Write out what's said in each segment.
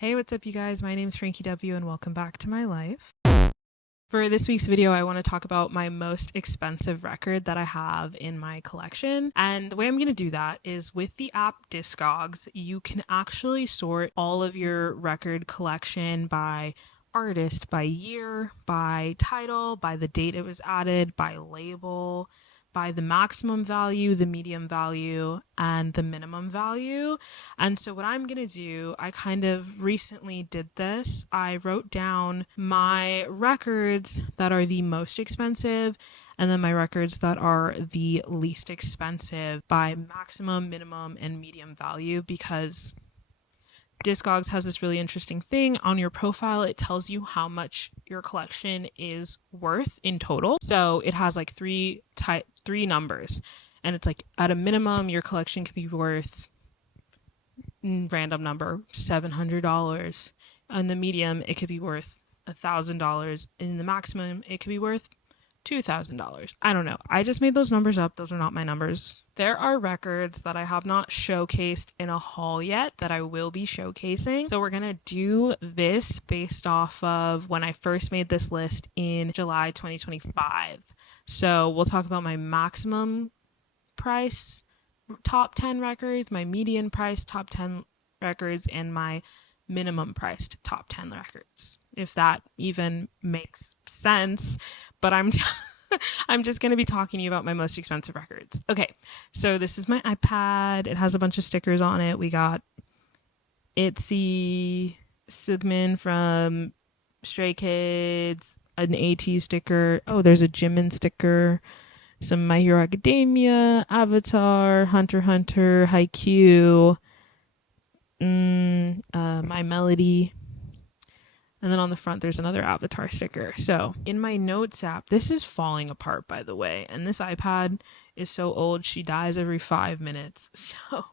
Hey, what's up, you guys? My name is Frankie W, and welcome back to my life. For this week's video, I want to talk about my most expensive record that I have in my collection. And the way I'm going to do that is with the app Discogs, you can actually sort all of your record collection by artist, by year, by title, by the date it was added, by label, by the maximum value, the medium value, and the minimum value. And so what I'm going to do, I kind of recently did this. I wrote down my records that are the most expensive and then my records that are the least expensive by maximum, minimum, and medium value, because Discogs has this really interesting thing on your profile. It tells you how much your collection is worth in total. So it has like three numbers, and it's like at a minimum your collection could be worth random number $700. On the medium it could be worth $1,000, and in the maximum it could be worth $2,000. I don't know. I just made those numbers up. Those are not my numbers. There are records that I have not showcased in a haul yet that I will be showcasing. So we're going to do this based off of when I first made this list in July 2025. So we'll talk about my maximum price top 10 records, my median price top 10 records, and my minimum priced top 10 records, if that even makes sense. But I'm just going to be talking to you about my most expensive records. Okay, so this is my iPad. It has a bunch of stickers on it. We got Itzy, Sigmund from Stray Kids, an AT sticker. Oh, there's a Jimin sticker, some My Hero Academia, Avatar, Hunter x Hunter, Haikyuu, My Melody. And then on the front, there's another Avatar sticker. So in my notes app, this is falling apart, by the way. And this iPad is so old, she dies every 5 minutes. So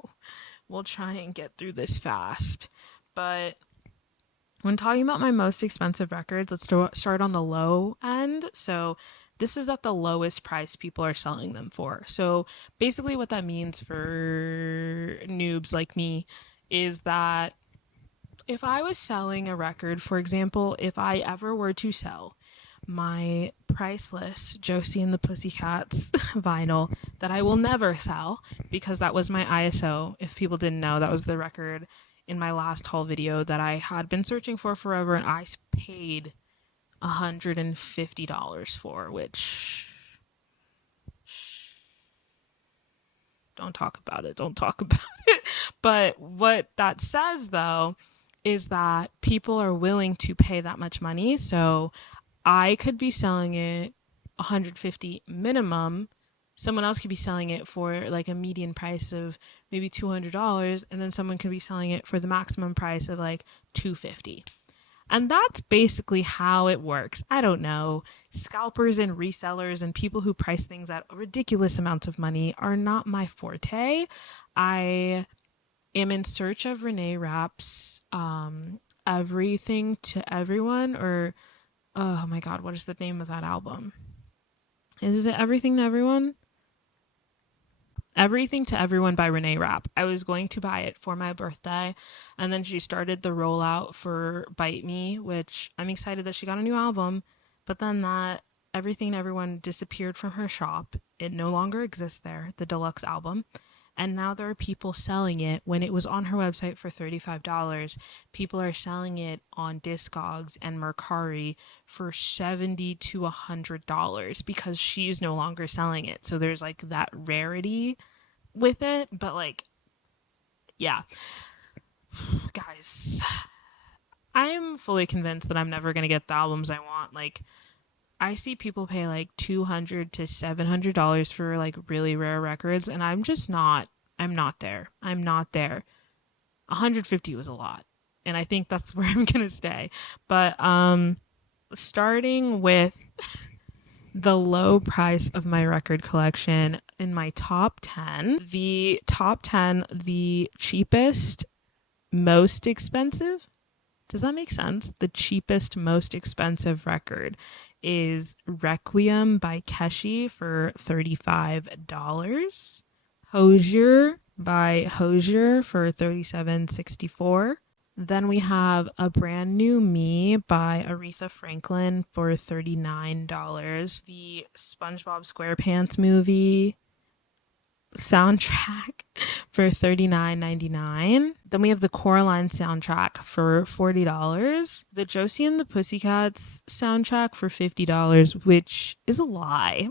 we'll try and get through this fast. But when talking about my most expensive records, let's start on the low end. So this is at the lowest price people are selling them for. So basically what that means for noobs like me is that if I was selling a record, for example, if I ever were to sell my priceless Josie and the Pussycats vinyl that I will never sell because that was my ISO. If people didn't know, that was the record in my last haul video that I had been searching for forever, and I paid $150 for, which don't talk about it. But what that says, though, is that people are willing to pay that much money. So I could be selling it $150 minimum. Someone else could be selling it for like a median price of maybe $200, and then someone could be selling it for the maximum price of like $250. And that's basically how it works. I don't know. Scalpers and resellers and people who price things at ridiculous amounts of money are not my forte. I am in search of Renee Rapp's Everything to Everyone, or oh my god, what is the name of that album? Is it Everything to Everyone? Everything to Everyone by Renee Rapp. I was going to buy it for my birthday, and then she started the rollout for Bite Me, which I'm excited that she got a new album, but then that Everything to Everyone disappeared from her shop. It no longer exists there, the deluxe album. And now there are people selling it when it was on her website for $35. People are selling it on Discogs and Mercari for $70 to $100 because she's no longer selling it. So there's like that rarity with it. But like, yeah, guys, I'm fully convinced that I'm never going to get the albums I want. Like, I see people pay like $200 to $700 for like really rare records, and I'm not there. I'm not there. 150 was a lot, and I think that's where I'm gonna stay. But starting with the low price of my record collection in my top 10, the cheapest, most expensive. Does that make sense? The cheapest, most expensive record is Requiem by Keshi for $35. Hosier by Hosier for $37.64. Then we have A Brand New Me by Aretha Franklin for $39. The SpongeBob SquarePants movie soundtrack for $39.99. Then we have the Coraline soundtrack for $40. The Josie and the Pussycats soundtrack for $50, which is a lie.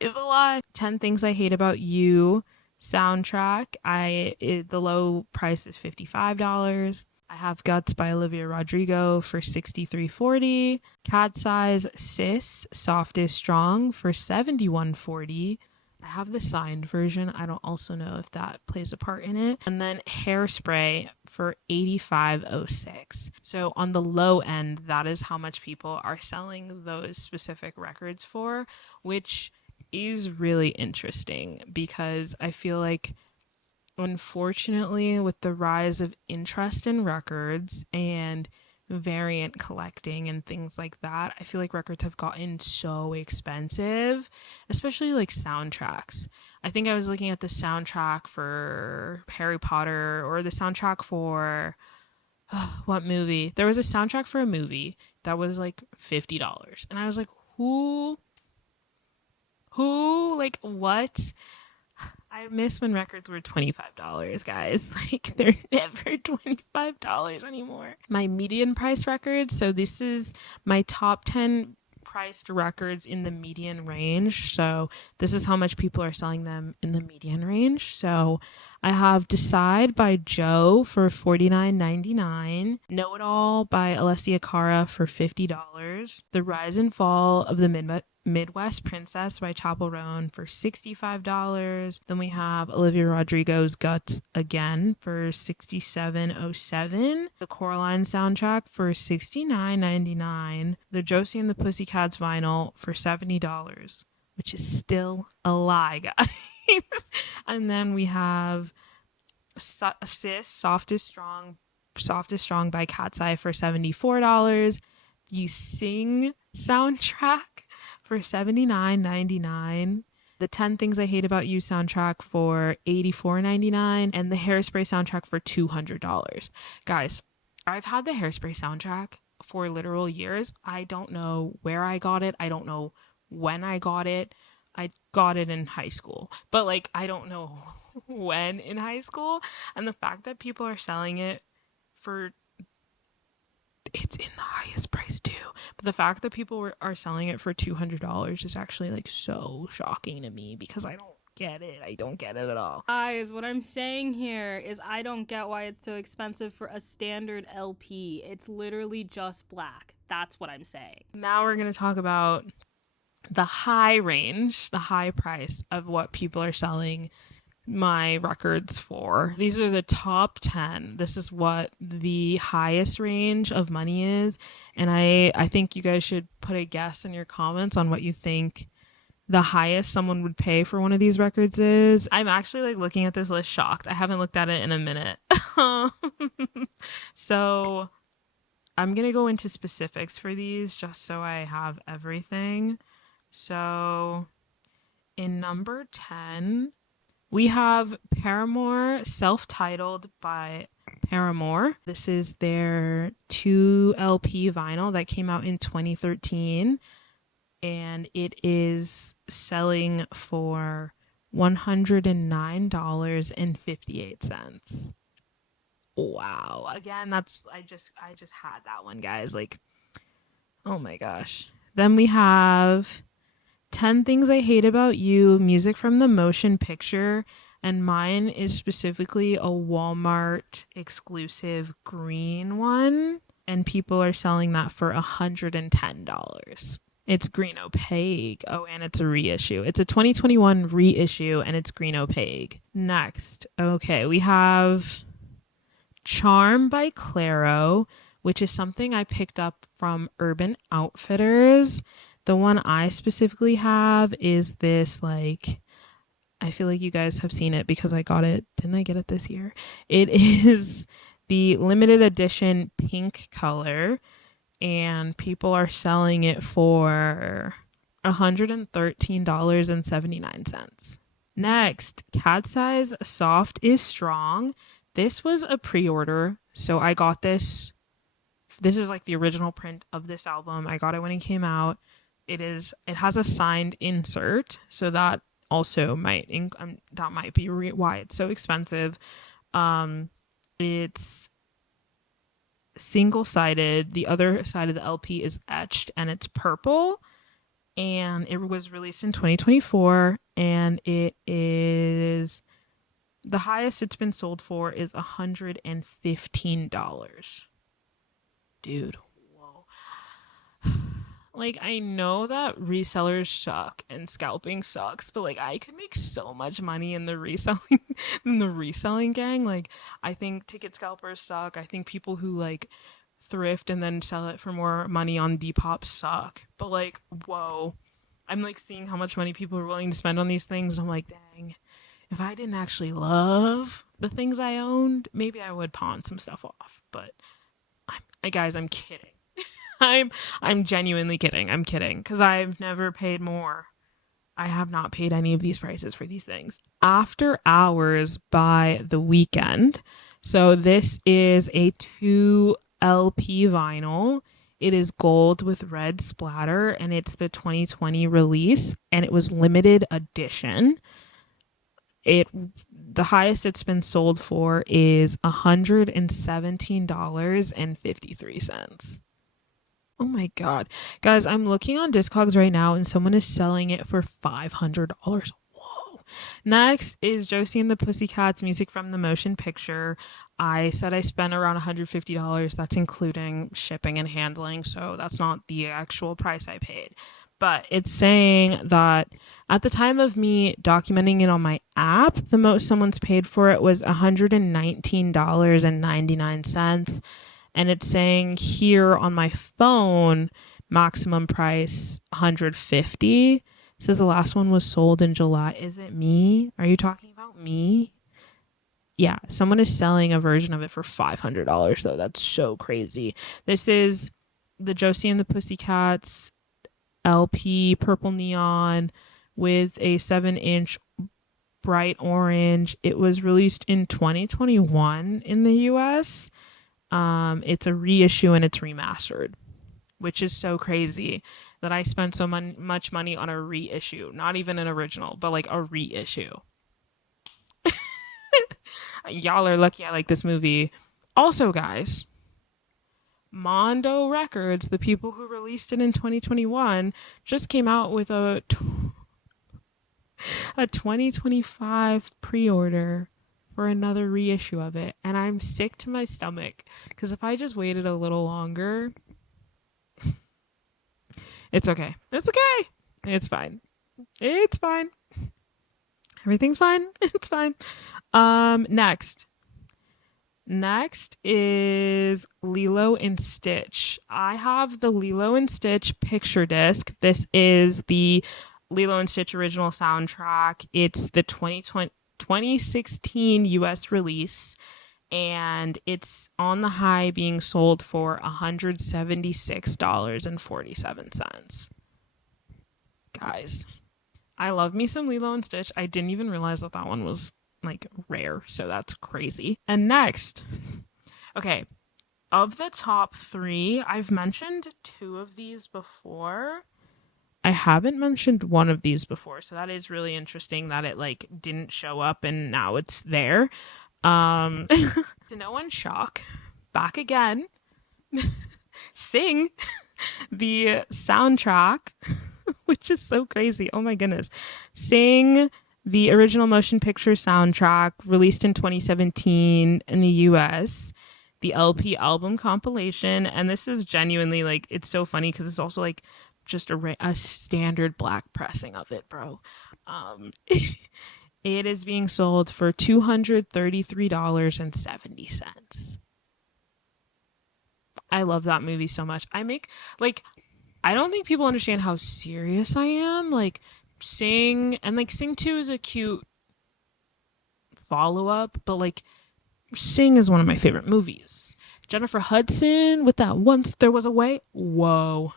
Is a lie. 10 Things I Hate About You soundtrack. The low price is $55. I have Guts by Olivia Rodrigo for $63.40. Cat's Eyes Sis Soft is Strong for $71.40. I have the signed version. I don't also know if that plays a part in it. And then Hairspray for $85.06. So on the low end, that is how much people are selling those specific records for, which is really interesting because I feel like, unfortunately, with the rise of interest in records and variant collecting and things like that, I feel like records have gotten so expensive, especially like soundtracks. I think I was looking at the soundtrack for Harry Potter, or the soundtrack for what movie? There was a soundtrack for a movie that was like $50. And I was like, who, like, what? I miss when records were $25, guys. Like, they're never $25 anymore. My median price records. So this is my top 10 priced records in the median range. So this is how much people are selling them in the median range. So I have Decide by Joe for $49.99. Know It All by Alessia Cara for $50. The Rise and Fall of the Midwest Princess by Chappell Roan for $65. Then we have Olivia Rodrigo's Guts Again for $67.07. The Coraline soundtrack for $69.99. The Josie and the Pussycats vinyl for $70, which is still a lie, guys. And then we have Sis Soft is Strong by Cat's Eye for $74. The Sing soundtrack for $79.99. The 10 Things I Hate About You soundtrack for $84.99. And the Hairspray soundtrack for $200. Guys, I've had the Hairspray soundtrack for literal years. I don't know where I got it. I don't know when I got it. I got it in high school, but like, I don't know when in high school. And the fact that people are selling it for, it's in the highest price too, but the fact that people are selling it for $200 is actually like so shocking to me, because I don't get it. I don't get it at all. Guys, what I'm saying here is I don't get why it's so expensive for a standard LP. It's literally just black. That's what I'm saying. Now we're going to talk about the high range, the high price of what people are selling my records for. These are the top 10. This is what the highest range of money is. And I think you guys should put a guess in your comments on what you think the highest someone would pay for one of these records is. I'm actually like looking at this list shocked. I haven't looked at it in a minute. So I'm going to go into specifics for these just so I have everything. So in number 10, we have Paramore, self-titled by Paramore. This is their 2 LP vinyl that came out in 2013, and it is selling for $109.58. Wow. Again, that's I just had that one, guys. Like, oh my gosh. Then we have 10 Things I Hate About You, music from the motion picture, and mine is specifically a Walmart exclusive green one, and people are selling that for $110. It's green opaque. Oh, and it's a reissue. It's a 2021 reissue, and it's green opaque. Next, okay, we have Charm by Clairo, which is something I picked up from Urban Outfitters. The one I specifically have is this, like, I feel like you guys have seen it because I got it. Didn't I get it this year? It is the limited edition pink color, and people are selling it for $113.79. Next, Cat's Eyes Soft is Strong. This was a pre-order, so I got this. This is like the original print of this album. I got it when it came out. It has a signed insert, so that also that might be why it's so expensive. It's single sided. The other side of the LP is etched and it's purple. And it was released in 2024, and it is the highest it's been sold for is $115. Dude, whoa. Like, I know that resellers suck and scalping sucks, but like I could make so much money in the reselling in the reselling gang. Like, I think ticket scalpers suck. I think people who like thrift and then sell it for more money on Depop suck. But like, whoa. I'm like seeing how much money people are willing to spend on these things. I'm like, dang, if I didn't actually love the things I owned, maybe I would pawn some stuff off. But guys, I'm kidding. I'm genuinely kidding. I'm kidding because I've never paid more. I have not paid any of these prices for these things. After Hours by The Weeknd. So this is a 2 LP vinyl. It is gold with red splatter, and it's the 2020 release, and it was limited edition. The highest it's been sold for is $117.53. Oh my god. Guys, I'm looking on Discogs right now and someone is selling it for $500. Whoa. Next is Josie and the Pussycats music from the motion picture. I said I spent around $150. That's including shipping and handling, so that's not the actual price I paid. But it's saying that at the time of me documenting it on my app, the most someone's paid for it was $119.99. And it's saying here on my phone, maximum price $150. It says the last one was sold in July. Is it me? Are you talking about me? Yeah, someone is selling a version of it for $500 though. That's so crazy. This is the Josie and the Pussycats LP, purple neon with a 7-inch bright orange. It was released in 2021 in the US. It's a reissue and it's remastered, which is so crazy that I spent so much money on a reissue, not even an original, but like a reissue. Y'all are lucky I like this movie. Also, guys, Mondo Records, the people who released it in 2021, just came out with a 2025 pre-order for another reissue of it, and I'm sick to my stomach because if I just waited a little longer, it's okay. It's okay. It's fine. It's fine. Everything's fine. It's fine. Next is Lilo and Stitch. I have the Lilo and Stitch picture disc. This is the Lilo and Stitch original soundtrack. It's the 2016 US release, and it's on the high being sold for $176.47. Guys, I love me some Lilo and Stitch. I didn't even realize that one was like rare, so that's crazy. And next, okay, of the top 3, I've mentioned 2 of these before. I haven't mentioned one of these before, so that is really interesting that it like didn't show up and now it's there. To no one's shock, back again. Sing the soundtrack, which is so crazy. Oh my goodness. Sing the original motion picture soundtrack released in 2017 in the US, the LP album compilation, and this is genuinely like, it's so funny because it's also like just a standard black pressing of it, bro. It is being sold for $233.70. I love that movie so much. I don't think people understand how serious I am. Like, Sing 2 is a cute follow-up, but like Sing is one of my favorite movies. Jennifer Hudson with that Once There Was a Way. Whoa.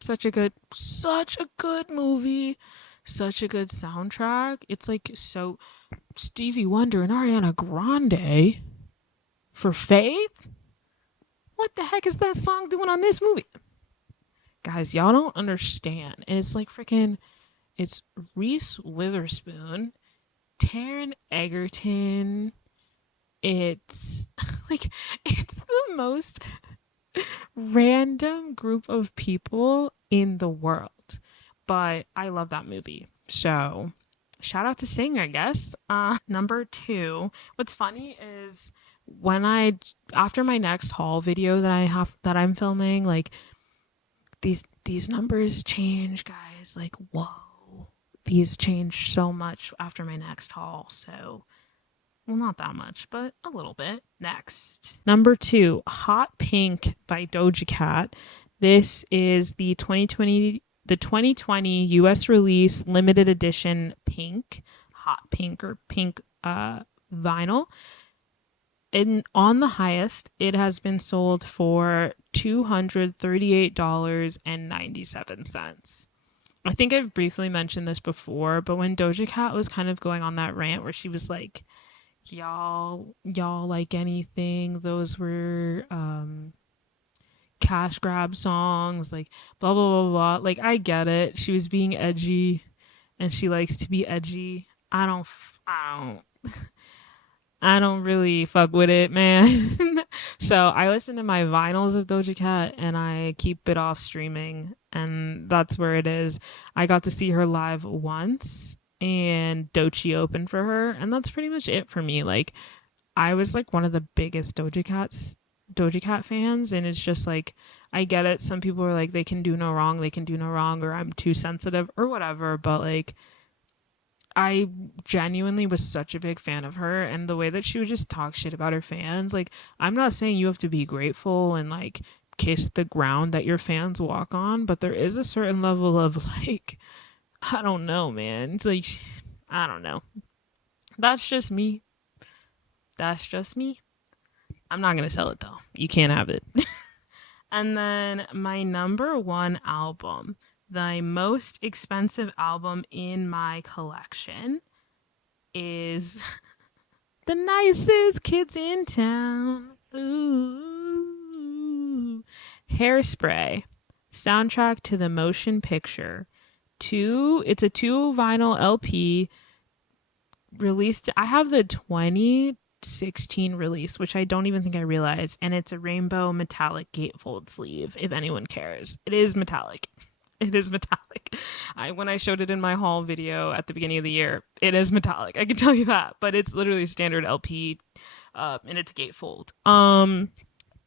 Such a good movie. Such a good soundtrack. It's like so Stevie Wonder and Ariana Grande for Faith? What the heck is that song doing on this movie? Guys, y'all don't understand. And it's like freaking, it's Reese Witherspoon, Taron Egerton. It's like, it's the most random group of people in the world. But I love that movie. So shout out to Sing, I guess. Number two, what's funny is when after my next haul video that I'm filming, like these numbers change, guys. Like, whoa. These change so much after my next haul. So, well, not that much, but a little bit. Next. Number two, Hot Pink by Doja Cat. This is the 2020 US release limited edition pink, hot pink or pink vinyl. And on the highest, it has been sold for $238.97. I think I've briefly mentioned this before, but when Doja Cat was kind of going on that rant where she was like, y'all like anything, those were cash grab songs, like blah blah blah blah. Like, I get it. She was being edgy and she likes to be edgy. I don't really fuck with it, man. So I listen to my vinyls of Doja Cat and I keep it off streaming, and that's where it is. I got to see her live once and Doechii opened for her, and that's pretty much it for me. Like, I was like one of the biggest Doja Cat fans, and it's just like, I get it. Some people are like, they can do no wrong, or I'm too sensitive or whatever, but like, I genuinely was such a big fan of her, and the way that she would just talk shit about her fans. Like, I'm not saying you have to be grateful and like kiss the ground that your fans walk on, but there is a certain level of like, I don't know, man. It's like, I don't know. That's just me. That's just me. I'm not going to sell it though. You can't have it. And then my number one album, the most expensive album in my collection, is The Nicest Kids in Town. Ooh. Hairspray, soundtrack to the motion picture. It's a 2 vinyl LP released. I have the 2016 release, which I don't even think I realized, and it's a rainbow metallic gatefold sleeve, if anyone cares. It is metallic. It is metallic. When I showed it in my haul video at the beginning of the year, it is metallic. I can tell you that, but it's literally standard LP, and it's gatefold.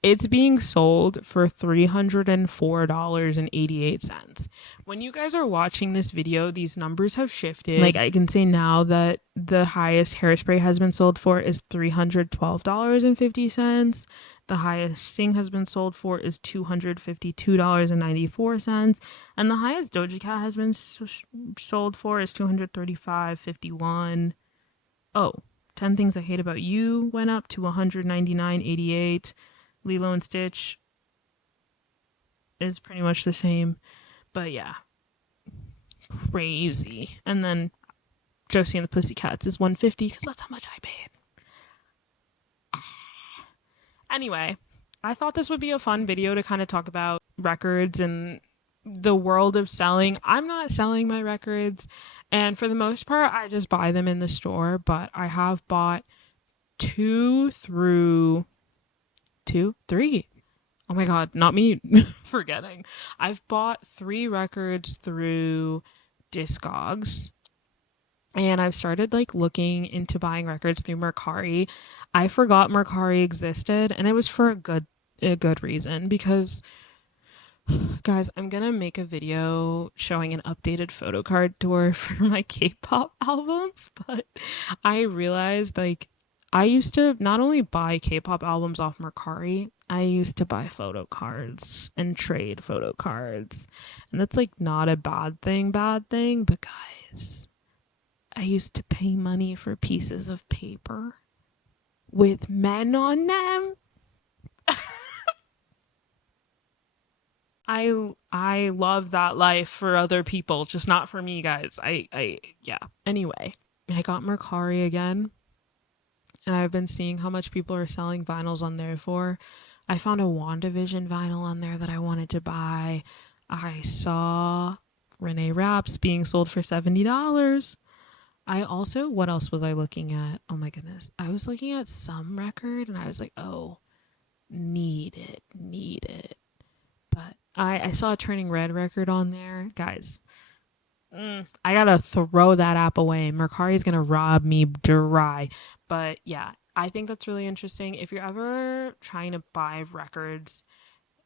It's being sold for $304.88. When you guys are watching this video, these numbers have shifted. Like, I can say now that the highest Hairspray has been sold for is $312.50. The highest Sing has been sold for is $252.94. And the highest Doja Cat has been sold for is $235.51. Oh, 10 Things I Hate About You went up to $199.88. Lilo and Stitch is pretty much the same. But yeah, crazy. And then Josie and the Pussycats is $150 because that's how much I paid. Anyway, I thought this would be a fun video to kind of talk about records and the world of selling. I'm not selling my records, and for the most part, I just buy them in the store, but I have bought 3. Oh my god, not me forgetting. I've bought 3 records through Discogs, and I've started like looking into buying records through Mercari. I forgot Mercari existed, and it was for a good reason, because guys, I'm gonna make a video showing an updated photo card tour for my K-pop albums, but I realized like I used to not only buy K-pop albums off Mercari, I used to buy photo cards and trade photo cards. And that's like not a bad thing, but guys, I used to pay money for pieces of paper with men on them. I love that life for other people, just not for me, guys. Yeah. Anyway, I got Mercari again, and I've been seeing how much people are selling vinyls on there for. I found a WandaVision vinyl on there that I wanted to buy. I saw Renee Raps being sold for $70. I also, what else was I looking at? Oh my goodness. I was looking at some record and I was like, oh, need it. But I saw a Turning Red record on there. Guys, I gotta throw that app away. Mercari's gonna rob me dry. But yeah, I think that's really interesting. If you're ever trying to buy records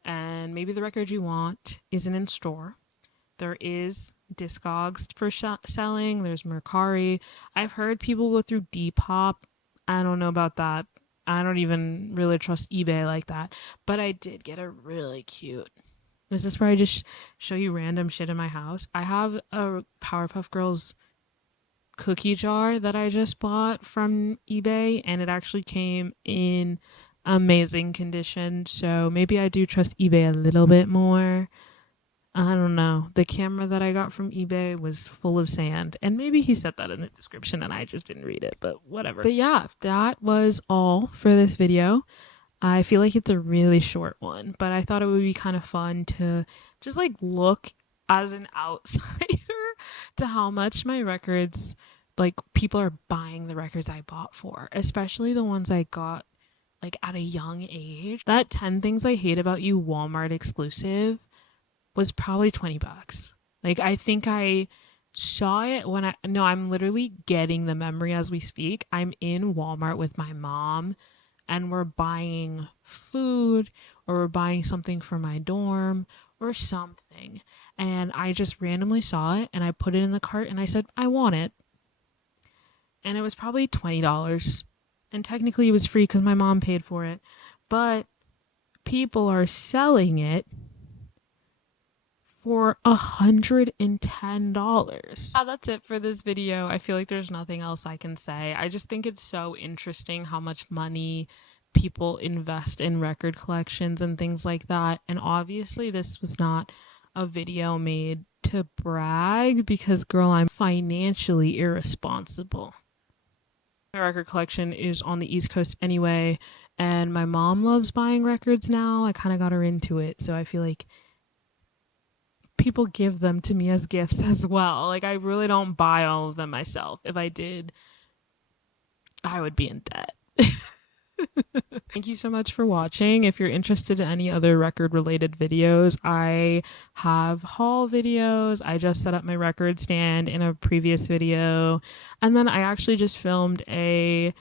and maybe the record you want isn't in store, there is Discogs for selling. There's Mercari. I've heard people go through Depop. I don't know about that. I don't even really trust eBay like that. But I did get a really cute. Is this where I just show you random shit in my house? I have a Powerpuff Girls cookie jar that I just bought from eBay, and it actually came in amazing condition. So maybe I do trust eBay a little bit more. I don't know. The camera that I got from eBay was full of sand. And maybe he said that in the description and I just didn't read it, but whatever. But yeah, that was all for this video. I feel like it's a really short one, but I thought it would be kind of fun to just like look as an outsider to how much my records, like people are buying the records I bought for, especially the ones I got like at a young age. That 10 Things I Hate About You Walmart exclusive was probably $20. Like I think I saw it when I'm literally getting the memory as we speak. I'm in Walmart with my mom and we're buying food or we're buying something for my dorm or something. And I just randomly saw it and I put it in the cart and I said, I want it. And it was probably $20. And technically it was free because my mom paid for it. But people are selling it for $110. Yeah, that's it for this video. I feel like there's nothing else I can say. I just think it's so interesting how much money people invest in record collections and things like that. And obviously this was not a video made to brag because girl, I'm financially irresponsible. My record collection is on the East Coast anyway, and my mom loves buying records now. I kind of got her into it, so I feel like people give them to me as gifts as well. Like I really don't buy all of them myself. If I did, I would be in debt. Thank you so much for watching. If you're interested in any other record related videos, I have haul videos. I just set up my record stand in a previous video. And then I actually just filmed giving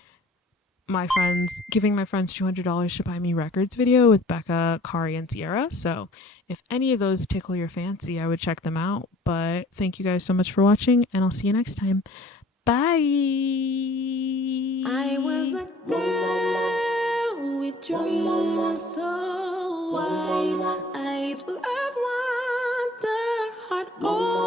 my friends $200 to buy me records video with Becca, Kari, and Sierra. So if any of those tickle your fancy, I would check them out. But thank you guys so much for watching, and I'll see you next time. Bye. I was a girl with dreams so wide, eyes full of wonder, heart open.